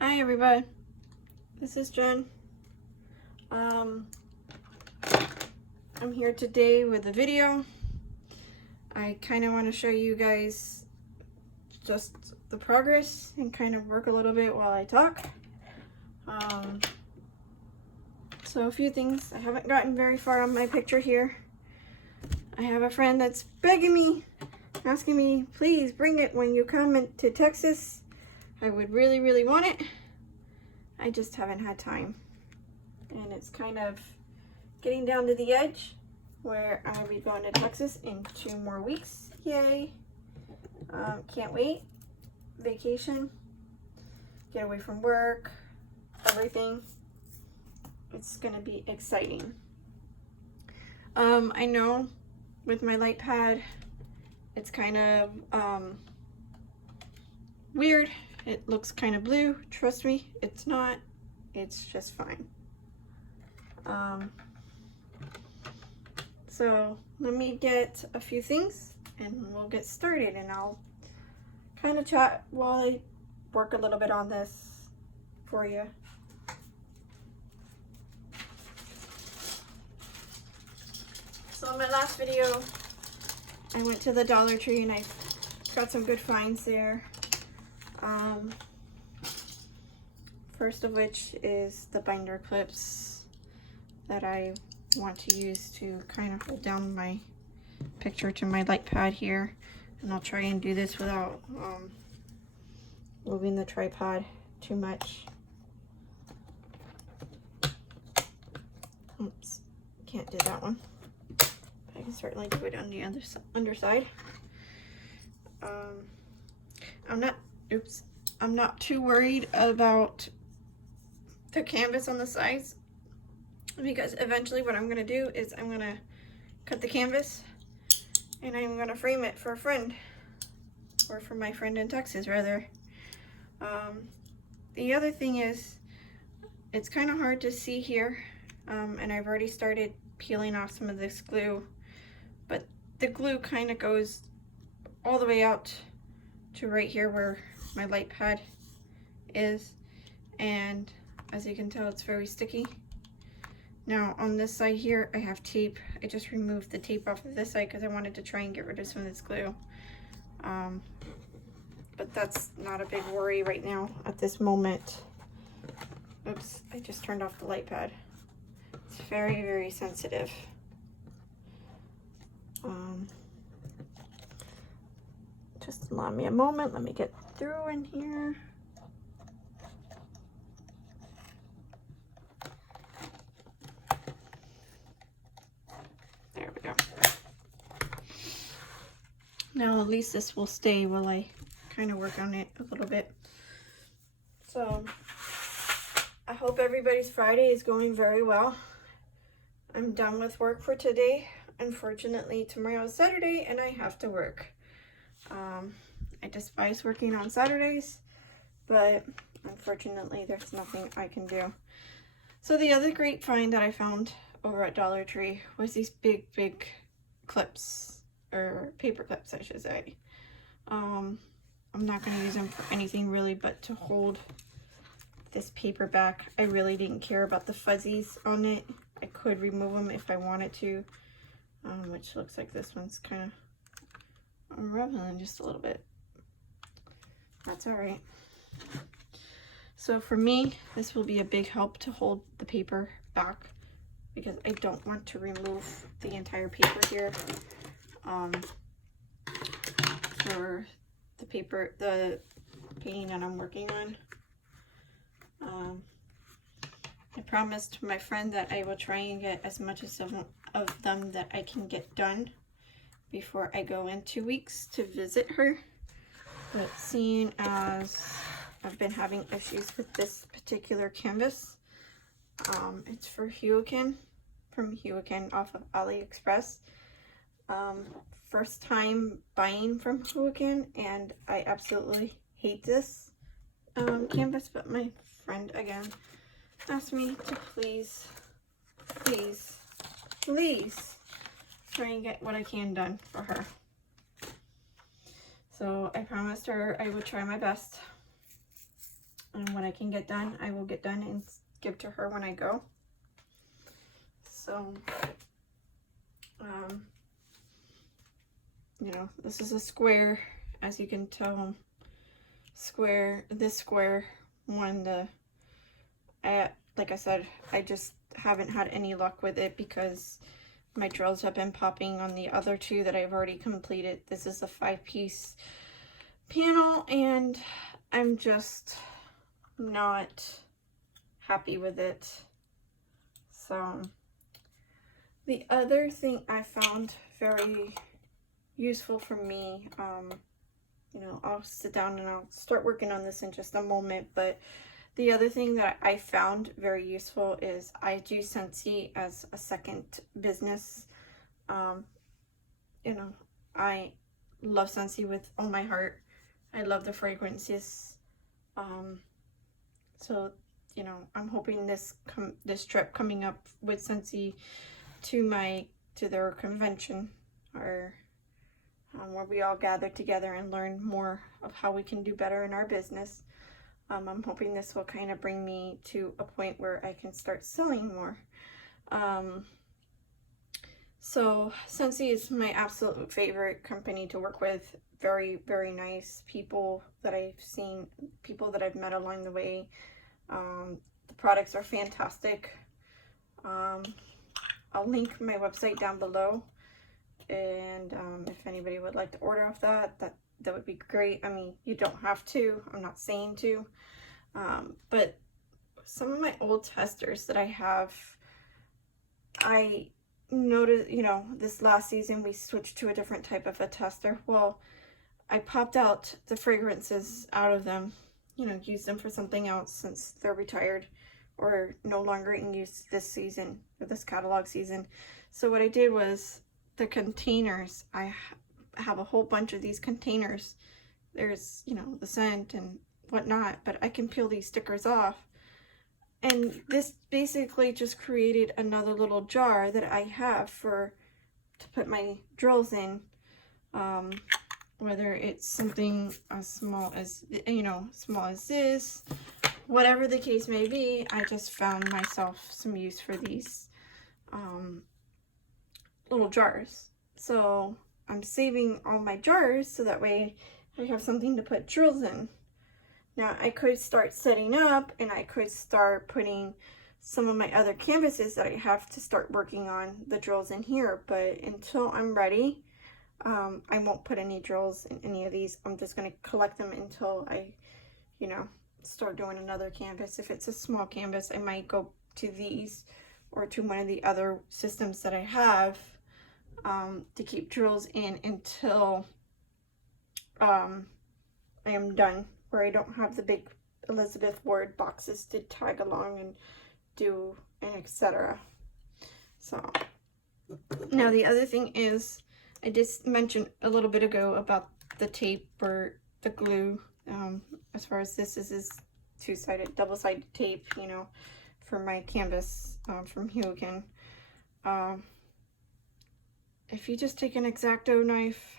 Hi everybody, this is Jen. I'm here today with a video. I kind of want to show you guys just the progress and kind of work a little bit while I talk. So a few things. I haven't gotten very far on my picture here. I have a friend that's begging me, asking me, please bring it when you come to Texas. I would really want it. I just haven't had time. And it's kind of getting down to the edge where I'll be going to Texas in 2 more weeks. Yay. Can't wait. Vacation. Get away from work. Everything. It's gonna be exciting. I know with my light pad, it's kind of weird. It looks kind of blue. Trust me, it's not. It's just fine. So let me get a few things and we'll get started, and I'll kind of chat while I work a little bit on this for you. So in my last video, I went to the Dollar Tree and I got some good finds there. First of which is the binder clips that I want to use to kind of hold down my picture to my light pad here. And I'll try and do this without moving the tripod too much. Oops, can't do that one. I can certainly do it on the other underside. I'm not too worried about the canvas on the sides, because eventually what I'm going to do is I'm going to cut the canvas and I'm going to frame it for a friend, or for my friend in Texas rather. The other thing is, it's kind of hard to see here, and I've already started peeling off some of this glue, but the glue kind of goes all the way out to right here where my light pad is, and as you can tell, it's very sticky. Now on this side here, I have tape. I just removed the tape off of this side because I wanted to try and get rid of some of this glue. But that's not a big worry right now at this moment. Oops, I just turned off the light pad. It's very sensitive. Just allow me a moment. Let me get through in here. There we go. Now at least this will stay while I kind of work on it a little bit. So I hope everybody's Friday is going very well. I'm done with work for today. Unfortunately, tomorrow is Saturday and I have to work. I despise working on Saturdays, but unfortunately there's nothing I can do. So the other great find that I found over at Dollar Tree was these big clips, or paper clips I should say. I'm not going to use them for anything really but to hold this paper back. I really didn't care about the fuzzies on it. I could remove them if I wanted to, which looks like this one's kind of unraveling just a little bit. That's all right. So for me, this will be a big help to hold the paper back, because I don't want to remove the entire paper here for the paper, the painting that I'm working on. I promised my friend that I will try and get as much of them that I can get done before I go in 2 weeks to visit her. But seeing as I've been having issues with this particular canvas, it's for Huiquin, from Huiquin off of AliExpress. First time buying from Huiquin, and I absolutely hate this canvas, but my friend again asked me to please try and get what I can done for her. So I promised her I would try my best. and what I can get done, I will get done and give to her when I go. So, you know, this is a square, as you can tell. This square one, like I said, I just haven't had any luck with it because my drills have been popping on the other two that I've already completed. This is a 5-piece panel, and I'm just not happy with it. So the other thing I found very useful for me, you know, I'll sit down and I'll start working on this in just a moment, but the other thing that I found very useful is I do Scentsy as a second business. You know, I love Scentsy with all my heart. I love the fragrances. So, you know, I'm hoping this trip coming up with Scentsy to their convention, or where we all gather together and learn more of how we can do better in our business. I'm hoping this will kind of bring me to a point where I can start selling more. So Scentsy is my absolute favorite company to work with. Very, very nice people that I've seen, people that I've met along the way. The products are fantastic. I'll link my website down below, and if anybody would like to order off that would be great. I mean, you don't have to, I'm not saying to, but some of my old testers that I have, I noticed, you know, this last season we switched to a different type of a tester. Well, I popped out the fragrances out of them, you know, used them for something else since they're retired or no longer in use this season, or this catalog season. So what I did was, the containers, I have a whole bunch of these containers. There's, you know, the scent and whatnot, but I can peel these stickers off. And this basically just created another little jar that I have to put my drills in. Whether it's something as small as, you know, small as this, whatever the case may be, I just found myself some use for these little jars. So I'm saving all my jars so that way I have something to put drills in. Now I could start setting up, and I could start putting some of my other canvases that I have to start working on the drills in here, but until I'm ready, I won't put any drills in any of these. I'm just going to collect them until I, you know, start doing another canvas. If it's a small canvas, I might go to these or to one of the other systems that I have, to keep drills in until I am done, where I don't have the big Elizabeth Ward boxes to tag along and do, and etc. So now the other thing is, I just mentioned a little bit ago about the tape or the glue. As far as this is two-sided, double-sided tape, you know, for my canvas from Hugen. If you just take an X-Acto knife,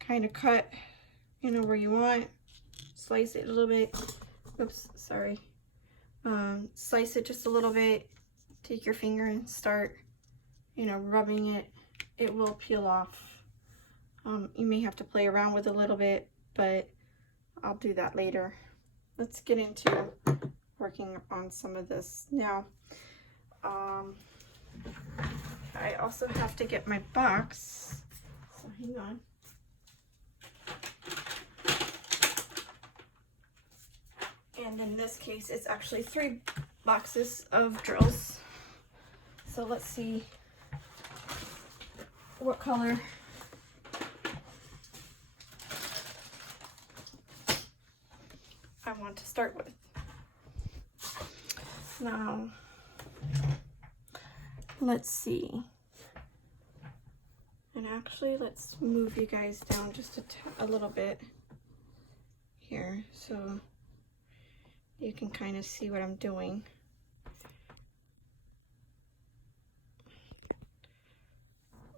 kind of cut, you know, where you want, slice it a little bit. Oops, sorry. Slice it just a little bit. Take your finger and start, you know, rubbing it. It will peel off. You may have to play around with it a little bit, but I'll do that later. Let's get into working on some of this now. I also have to get my box, so hang on. And in this case, it's actually 3 boxes of drills. So let's see what color I want to start with. Now, let's see. And actually, let's move you guys down just a little bit here so you can kind of see what I'm doing.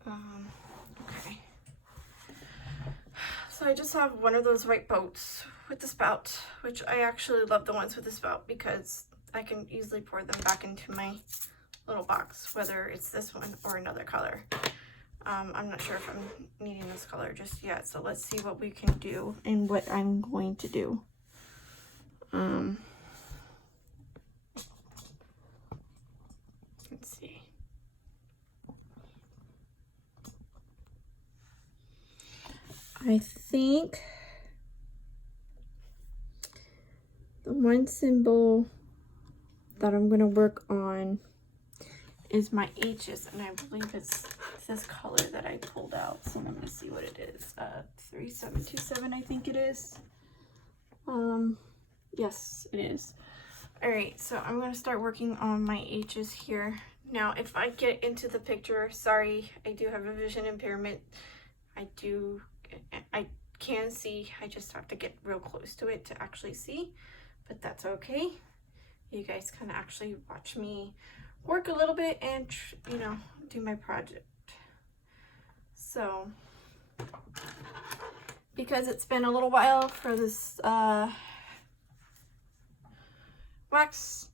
Okay. So I just have one of those white boats with the spout, which I actually love the ones with the spout because I can easily pour them back into my little box, whether it's this one or another color. I'm not sure if I'm needing this color just yet, so let's see what we can do and what I'm going to do. Let's see. I think the one symbol that I'm going to work on is my H's, and I believe it's this color that I pulled out. So let me see what it is. 3727, I think it is. Yes, it is. All right, so I'm going to start working on my H's here. Now, if I get into the picture, sorry, I do have a vision impairment. I can see, I just have to get real close to it to actually see, but that's okay. You guys can actually watch me work a little bit and, you know, do my project. So, because it's been a little while for this wax,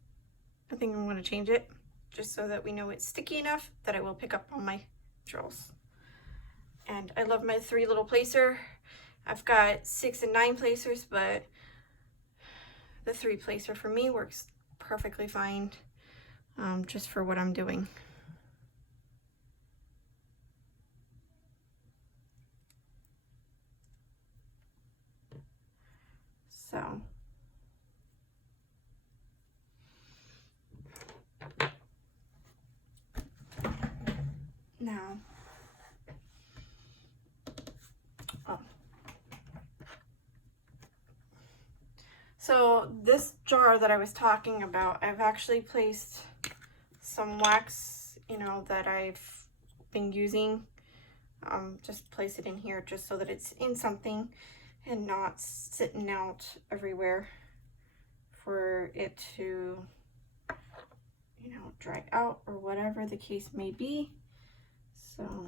I think I'm going to change it just so that we know it's sticky enough that it will pick up on my drills. And I love my 3 little placer. I've got 6 and 9 placers, but the 3 placer for me works perfectly fine, just for what I'm doing. So now, so this jar that I was talking about, I've actually placed some wax, you know, that I've been using. Just place it in here just so that it's in something and not sitting out everywhere for it to, you know, dry out or whatever the case may be. So,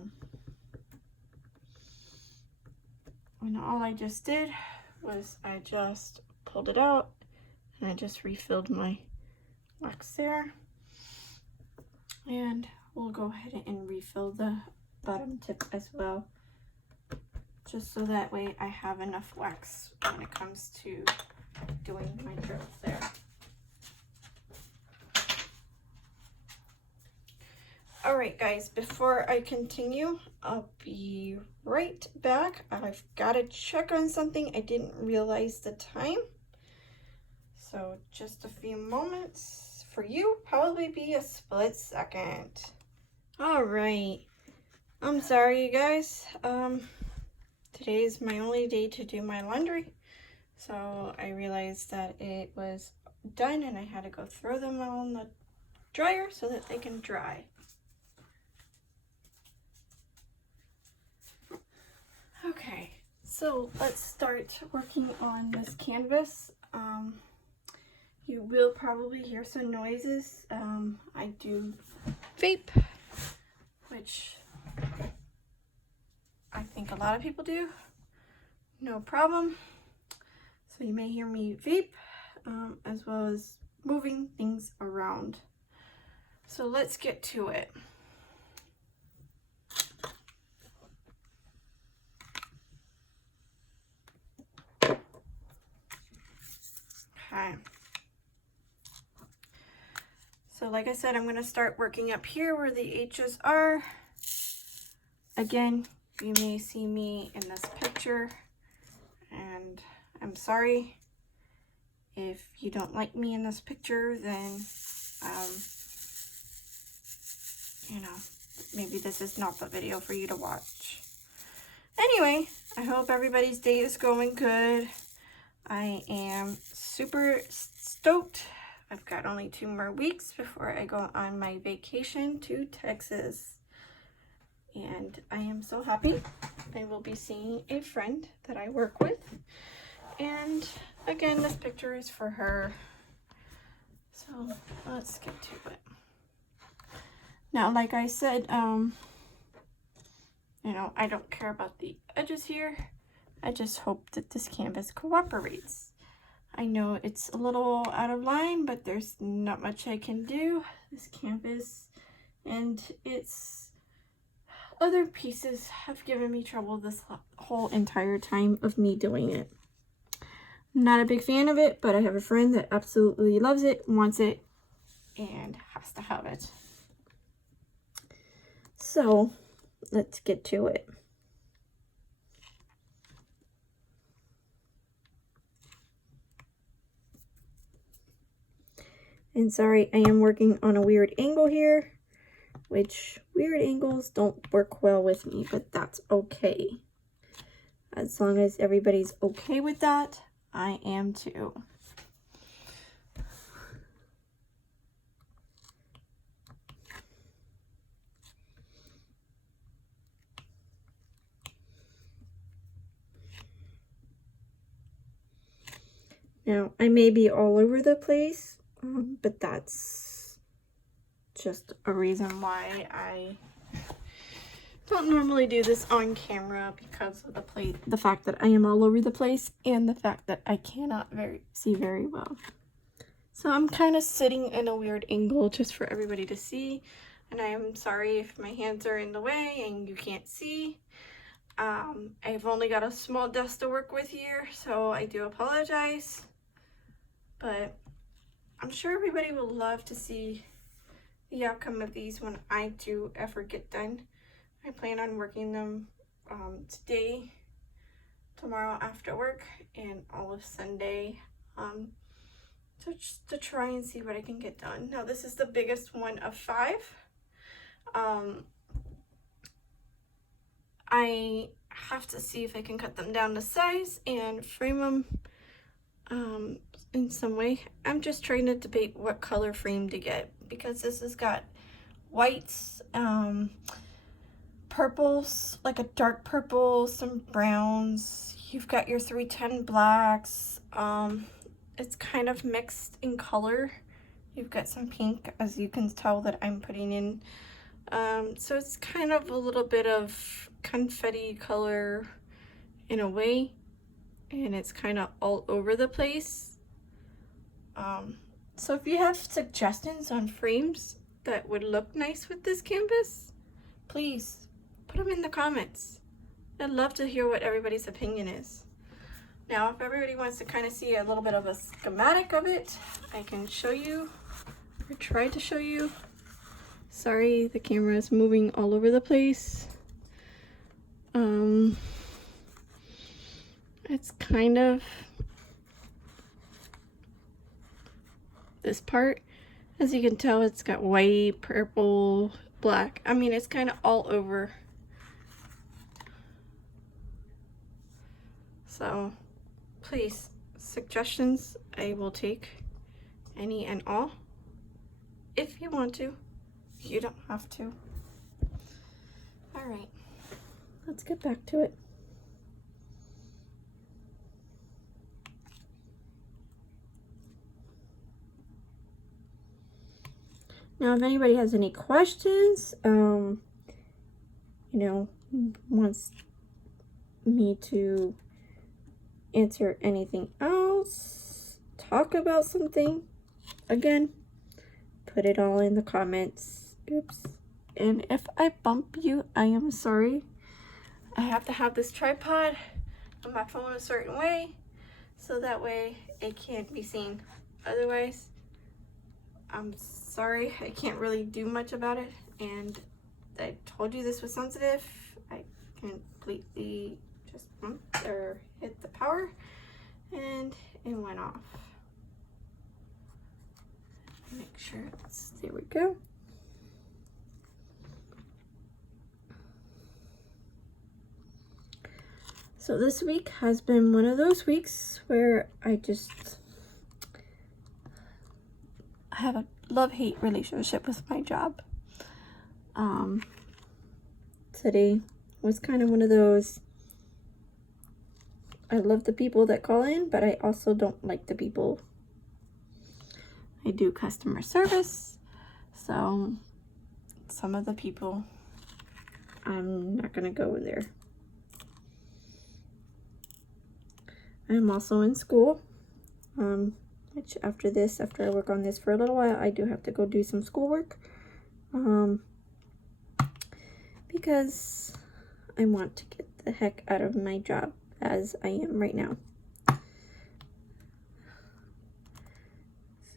and all I just did was I just pulled it out and I just refilled my wax there. And we'll go ahead and refill the bottom tip as well, just so that way I have enough wax when it comes to doing my drills there. All right, guys, before I continue, I'll be right back. I've got to check on something. I didn't realize the time. So just a few moments for you, probably be a split second. All right. I'm sorry, you guys. Today is my only day to do my laundry. So I realized that it was done and I had to go throw them on the dryer so that they can dry. Okay, so let's start working on this canvas. You will probably hear some noises. I do vape, which I think a lot of people do. No problem. So you may hear me vape, as well as moving things around. So let's get to it. Okay. So like I said, I'm going to start working up here where the H's are. Again, you may see me in this picture, and I'm sorry if you don't like me in this picture, then, you know, maybe this is not the video for you to watch. Anyway, I hope everybody's day is going good. I am super stoked. I've got only 2 more weeks before I go on my vacation to Texas. And I am so happy. I will be seeing a friend that I work with. And again, this picture is for her. So let's get to it. Now, like I said, you know, I don't care about the edges here. I just hope that this canvas cooperates. I know it's a little out of line, but there's not much I can do. This canvas and its other pieces have given me trouble this whole entire time of me doing it. I'm not a big fan of it, but I have a friend that absolutely loves it, wants it, and has to have it. So let's get to it. And sorry, I am working on a weird angle here, which weird angles don't work well with me, but that's okay. As long as everybody's okay with that, I am too. Now, I may be all over the place, but that's just a reason why I don't normally do this on camera, because of the fact that I am all over the place and the fact that I cannot see very well. So I'm kind of sitting in a weird angle just for everybody to see, and I am sorry if my hands are in the way and you can't see. I've only got a small desk to work with here, so I do apologize. But I'm sure everybody will love to see the outcome of these when I do ever get done. I plan on working them today, tomorrow after work, and all of Sunday to try and see what I can get done. Now this is the biggest one of 5. I have to see if I can cut them down to size and frame them in some way. I'm just trying to debate what color frame to get, because this has got whites, purples, like a dark purple, some browns. You've got your 310 blacks. It's kind of mixed in color. You've got some pink, as you can tell that I'm putting in. So it's kind of a little bit of confetti color in a way, and it's kind of all over the place. So if you have suggestions on frames that would look nice with this canvas, please put them in the comments. I'd love to hear what everybody's opinion is. Now, if everybody wants to kind of see a little bit of a schematic of it, I can show you, or try to show you. Sorry, the camera is moving all over the place. It's kind of this part. As you can tell, it's got white, purple, black. I mean, it's kind of all over. So please, suggestions, I will take any and all. If you want to, you don't have to. All right, let's get back to it. Now, if anybody has any questions, you know, wants me to answer anything else, talk about something, again, put it all in the comments. Oops. And if I bump you, I am sorry. I have to have this tripod on my phone a certain way, so that way it can't be seen. Otherwise, I'm sorry, I can't really do much about it. And I told you this was sensitive. I completely just bumped or hit the power, and it went off. Make sure it's, there we go. So this week has been one of those weeks where I have a love-hate relationship with my job. Today was kind of one of those, I love the people that call in, but I also don't like the people. I do customer service, so some of the people, I'm not gonna go in there. I'm also in school, which after I work on this for a little while, I do have to go do some schoolwork, because I want to get the heck out of my job as I am right now.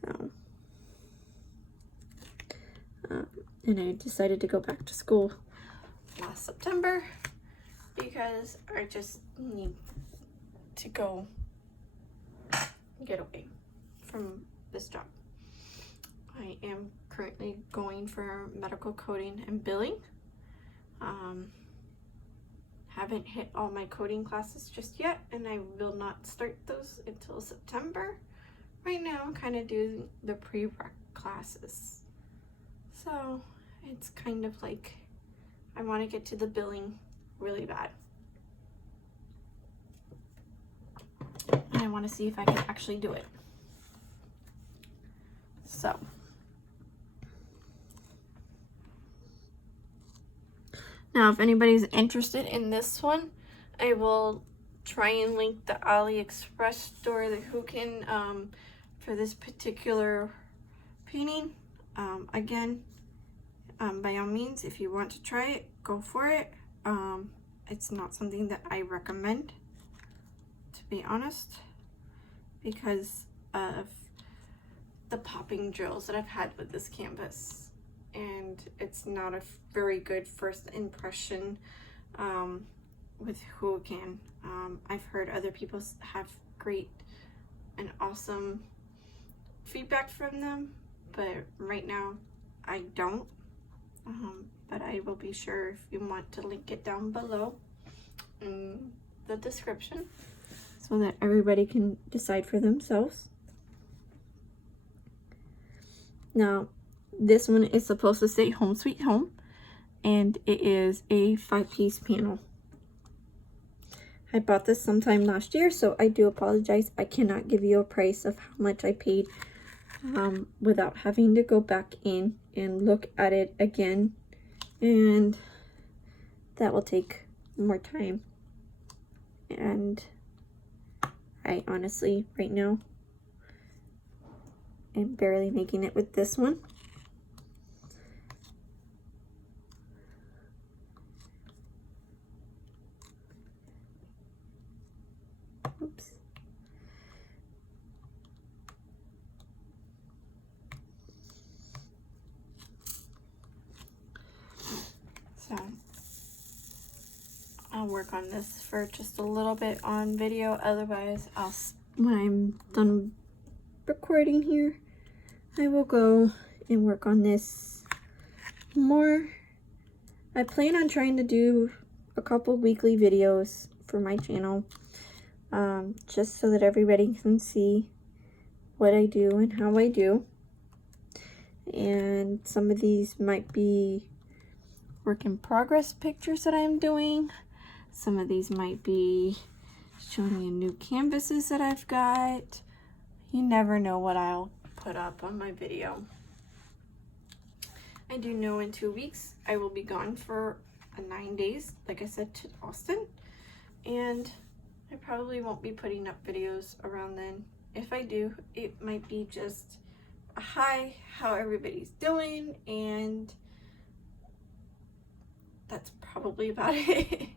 So, and I decided to go back to school last September because I just need to go get away from this job. I am currently going for medical coding and billing. Haven't hit all my coding classes just yet, and I will not start those until September. Right now I'm kind of doing the prereq classes, so it's kind of like I want to get to the billing really bad, and I want to see if I can actually do it. So now if anybody's interested in this one, I will try and link the AliExpress store that who can for this particular painting. Again, by all means, if you want to try it, go for it. It's not something that I recommend, to be honest, because of the popping drills that I've had with this canvas, and it's not a very good first impression with Huacan. I've heard other people have great and awesome feedback from them, but right now I don't. But I will be sure, if you want, to link it down below in the description so that everybody can decide for themselves. Now, this one is supposed to say Home Sweet Home, and it is a 5-piece panel. I bought this sometime last year, so I do apologize. I cannot give you a price of how much I paid without having to go back in and look at it again, and that will take more time. And I honestly, right now, am barely making it with this one. Oops. So I'll work on this for just a little bit on video. Otherwise, when I'm done recording here, I will go and work on this more. I plan on trying to do a couple weekly videos for my channel, just so that everybody can see what I do and how I do. And some of these might be work in progress pictures that I'm doing. Some of these might be showing you new canvases that I've got. You never know what I'll put up on my video. I do know in 2 weeks I will be gone for 9 days, like I said, to Austin, and I probably won't be putting up videos around then. If I do, it might be just a hi, how everybody's doing, and that's probably about it.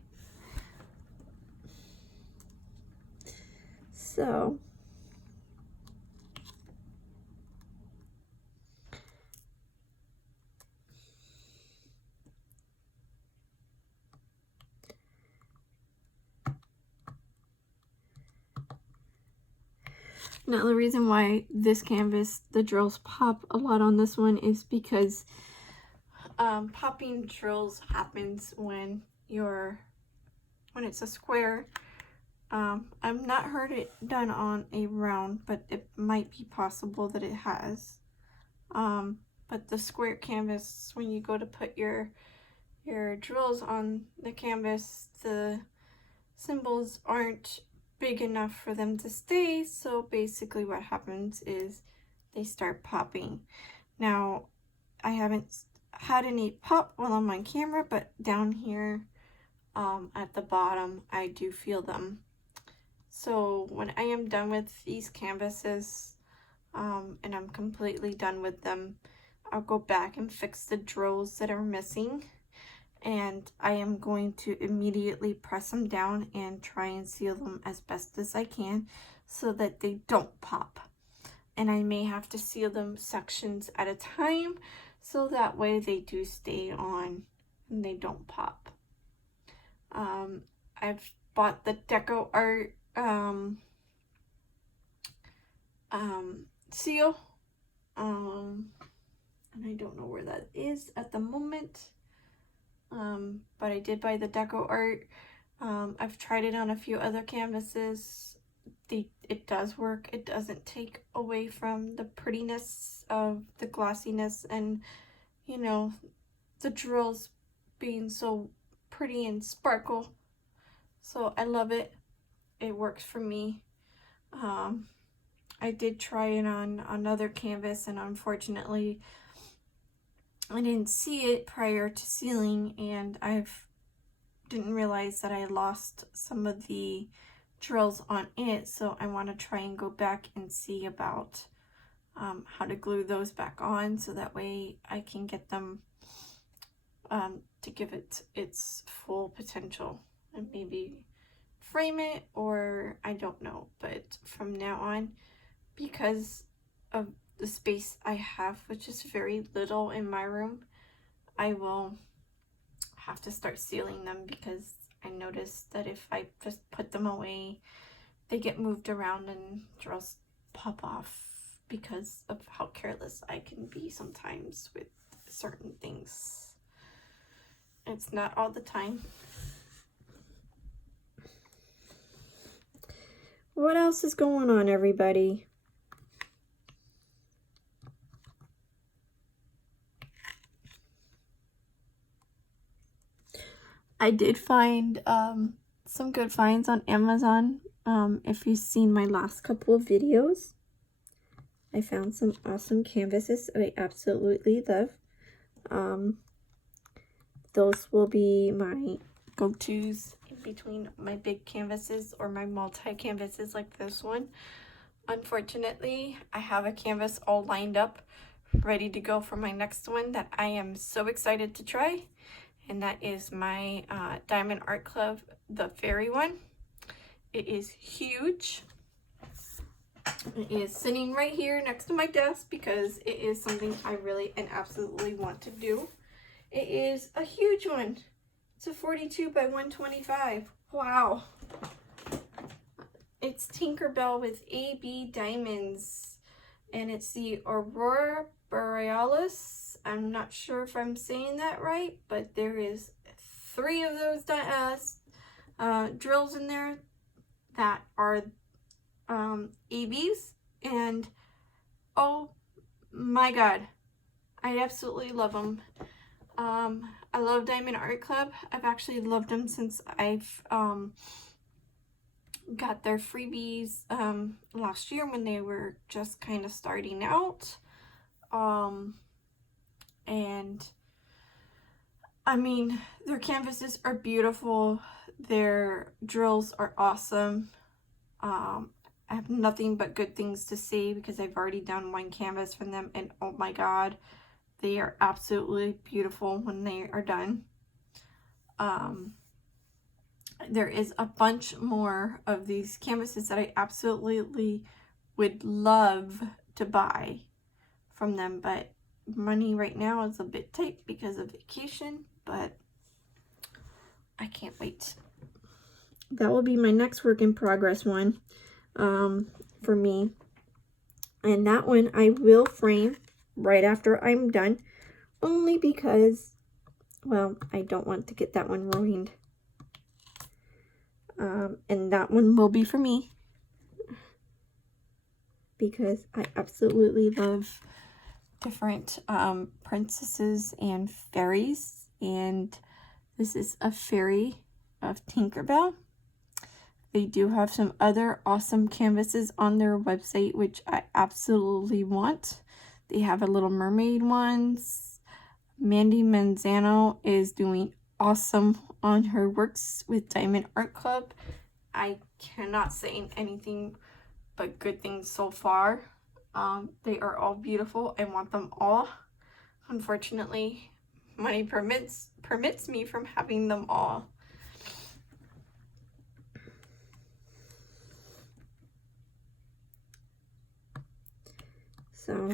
So now the reason why this canvas, the drills pop a lot on this one, is because popping drills happens when it's a square. I've not heard it done on a round, but it might be possible that it has. But the square canvas, when you go to put your drills on the canvas, the symbols aren't big enough for them to stay, so basically what happens is they start popping. Now, I haven't had any pop while I'm on camera, but down here at the bottom, I do feel them. So when I am done with these canvases, and I'm completely done with them, I'll go back and fix the drills that are missing, and I am going to immediately press them down and try and seal them as best as I can so that they don't pop. And I may have to seal them sections at a time so that way they do stay on and they don't pop. I've bought the Deco Art seal, and I don't know where that is at the moment, but I did buy the Deco Art. I've tried it on a few other canvases. It does work. It doesn't take away from the prettiness of the glossiness and, you know, the drills being so pretty and sparkle. So I love it. It works for me. I did try it on another canvas, and unfortunately I didn't see it prior to sealing, and didn't realize that I lost some of the drills on it, so I want to try and go back and see about how to glue those back on so that way I can get them to give it its full potential and maybe frame it, or I don't know. But from now on, because of the space I have, which is very little in my room, I will have to start sealing them, because I noticed that if I just put them away, they get moved around and drills pop off because of how careless I can be sometimes with certain things. It's not all the time. What else is going on, everybody? I did find some good finds on Amazon. If you've seen my last couple of videos, I found some awesome canvases I absolutely love. Those will be my go-tos in between my big canvases or my multi-canvases like this one. Unfortunately, I have a canvas all lined up, ready to go for my next one that I am so excited to try. And that is my Diamond Art Club, the fairy one. It is huge. It is sitting right here next to my desk because it is something I really and absolutely want to do. It is a huge one. It's a 42 by 125. Wow. It's Tinkerbell with AB diamonds, and it's the Aurora Borealis. I'm not sure if I'm saying that right, but there is 3 of those drills in there that are ABs, and oh my god, I absolutely love them. I love Diamond Art Club. I've actually loved them since I've got their freebies last year when they were just kind of starting out. And I mean, their canvases are beautiful. Their drills are awesome. I have nothing but good things to say because I've already done one canvas from them, and oh my god, they are absolutely beautiful when they are done. There is a bunch more of these canvases that I absolutely would love to buy from them, but money right now is a bit tight because of vacation, but I can't wait. That will be my next work in progress one for me, and that one I will frame right after I'm done, only because, well, I don't want to get that one ruined. And that one will be for me because I absolutely love different princesses and fairies, and this is a fairy of Tinkerbell. They do have some other awesome canvases on their website, which I absolutely want. They have a Little Mermaid ones. Mandy Manzano is doing awesome on her works with Diamond Art Club. I cannot say anything but good things so far. They are all beautiful. I want them all. Unfortunately, money permits me from having them all. So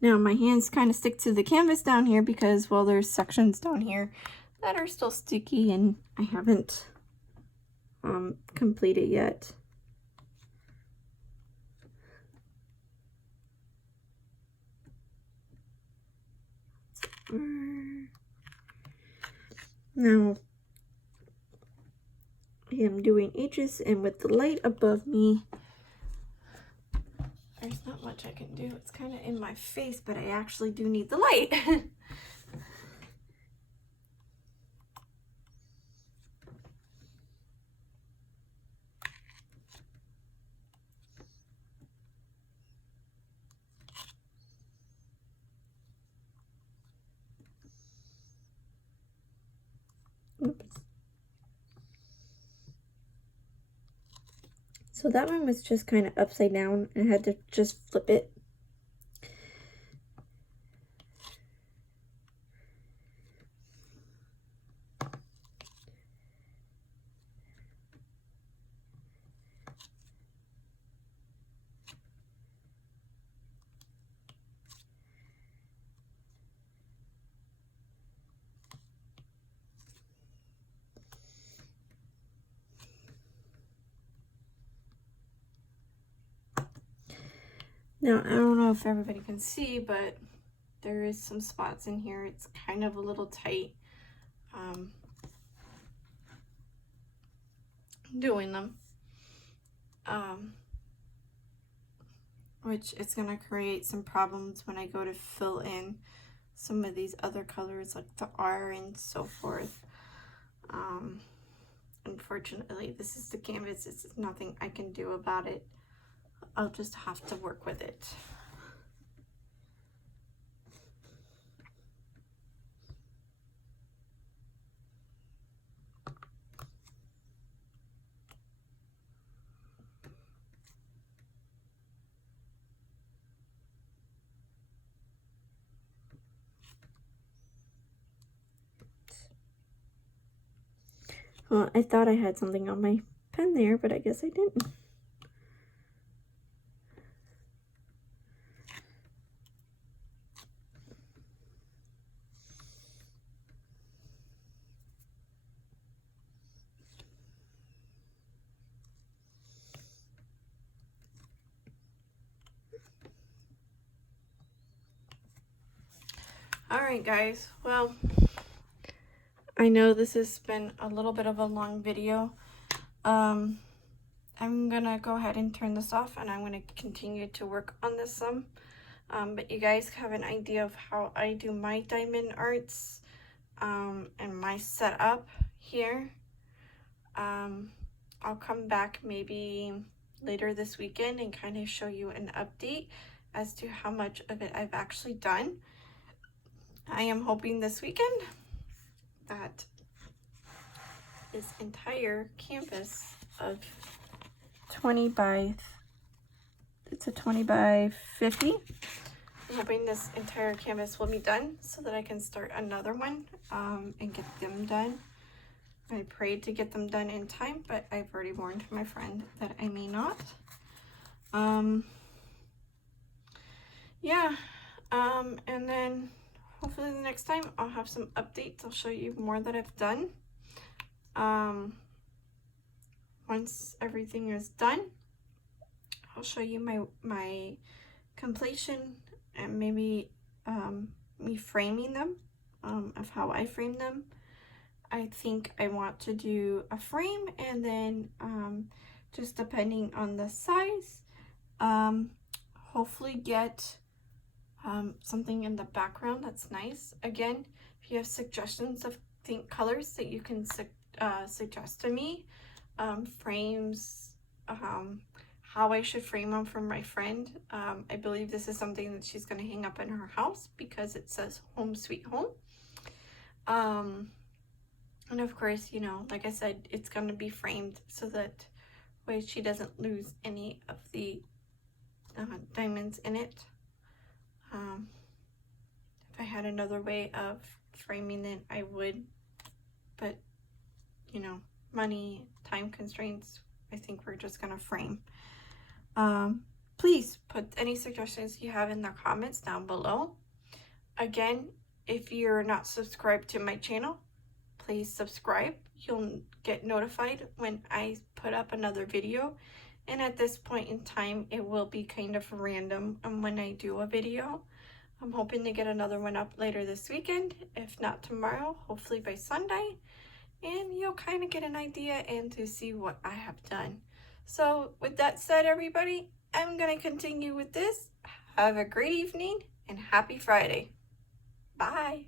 now my hands kind of stick to the canvas down here because, well, there's sections down here that are still sticky and I haven't completed yet. Now I am doing H's, and with the light above me, there's not much I can do. It's kind of in my face, but I actually do need the light. Oops. So that one was just kind of upside down. I had to just flip it. Now, I don't know if everybody can see, but there is some spots in here. It's kind of a little tight doing them, which it's going to create some problems when I go to fill in some of these other colors like the R and so forth. Unfortunately, this is the canvas. It's nothing I can do about it. I'll just have to work with it. Well, I thought I had something on my pen there, but I guess I didn't. Alright guys, well, I know this has been a little bit of a long video. I'm gonna go ahead and turn this off and I'm gonna continue to work on this some. But you guys have an idea of how I do my diamond arts and my setup here. I'll come back maybe later this weekend and kind of show you an update as to how much of it I've actually done. I am hoping this weekend that this entire canvas of 20 by, it's a 20 by 50. I'm hoping this entire canvas will be done so that I can start another one and get them done. I prayed to get them done in time, but I've already warned my friend that I may not. Yeah, and then hopefully the next time I'll have some updates. I'll show you more that I've done. Once everything is done, I'll show you my completion and maybe me framing them, of how I frame them. I think I want to do a frame and then just depending on the size, hopefully get something in the background that's nice. Again, if you have suggestions of colors that you can suggest to me, frames, how I should frame them from my friend. I believe this is something that she's going to hang up in her house because it says home sweet home. And of course, you know, like I said, it's going to be framed so that way she doesn't lose any of the diamonds in it. If I had another way of framing it, I would, but you know, money, time constraints, I think we're just gonna frame. Please put any suggestions you have in the comments down below. Again, if you're not subscribed to my channel, please subscribe. You'll get notified when I put up another video. And at this point in time, it will be kind of random when I do a video. I'm hoping to get another one up later this weekend, if not tomorrow, hopefully by Sunday. And you'll kind of get an idea and to see what I have done. So with that said, everybody, I'm going to continue with this. Have a great evening and happy Friday. Bye.